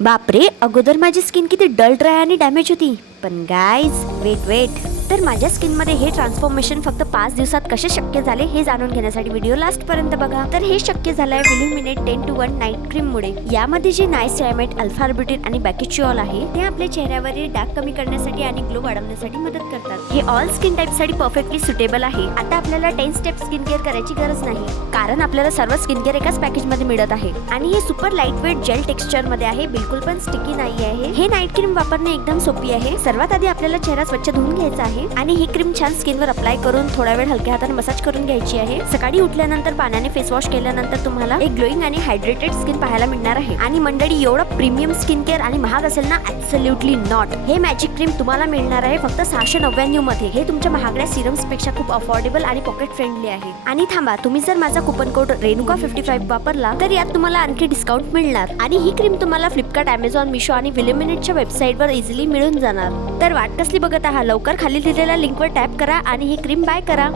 बापरे, अगोदर माझी स्किन किती डल ड्राय आणि डॅमेज होती, पण गाईज वेट तर माझ्या स्किन मध्ये हे ट्रान्सफॉर्मेशन फक्त 5 दिवसात कसे शक्य झाले हे जाणून घेण्यासाठी व्हिडिओ लास्ट पर्यंत बघा. तर हे शक्य झालंय विल्युमिनेट 10:1 नाईट क्रीम मुळे. यामध्ये जे नायसियामाइड, अल्फा आर्बिटिन आणि बॅकेचिऑल आहे ते आपल्या चेहऱ्यावरील डाग कमी करण्यासाठी आणि ग्लो वाढवण्यासाठी मदत करतात. हे ऑल स्किन टाइप साठी परफेक्टली सुटेबल आहे. आता आपल्याला 10 स्टेप स्किन केअर करायची गरज नाही, कारण आपल्याला सर्व स्किन केअर एकाच पॅकेज मध्ये मिळत आहे. आणि हे super light weight gel texture मध्ये आहे, बिलकुल पण स्टिकी नाही आहे. हे नाईट क्रीम वापरणे एकदम सोपी आहे. सर्वात आधी आपल्याला चेहरा स्वच्छ धुवून घ्यायचा आहे आणि ही क्रीम छान स्किनवर अप्लाय करून थोडा वेळ हलक्या हाताने मसाज करून घ्यायची आहे. सकाळी उठल्यानंतर पाण्याने फेस वॉश केल्यानंतर तुम्हाला एक ग्लोईंग आणि हायड्रेटेड स्किन पाहायला मिळणार आहे. आणि मंडळी, एवढं प्रीमियम स्किन केअर आणि महाग असेल ना? Absolutely not. हे मॅजिक क्रीम तुम्हाला मिळणार आहे फक्त 699 मध्ये. हे तुमच्या महागड्या सिरम्स पेक्षा खूप अफोर्डेबल आणि पॉकेट फ्रेंडली आहे. आणि थांबा, तुम्ही जर माझा कुपन कोड रेणुका55 वापरला तर यात तुम्हाला आणखी डिस्काउंट मिळणार. आणि ही क्रीम तुम्हाला फ्लिपकार्ट, अमेझॉन, मिशो आणि विल्युमिनेटच्या वेबसाईटवर इझिली मिळून जाणार. तर वाट कसली बघत आहात? लवकर खाली दिलेल्या लिंकवर टॅप करा आणि ही क्रीम बाय करा.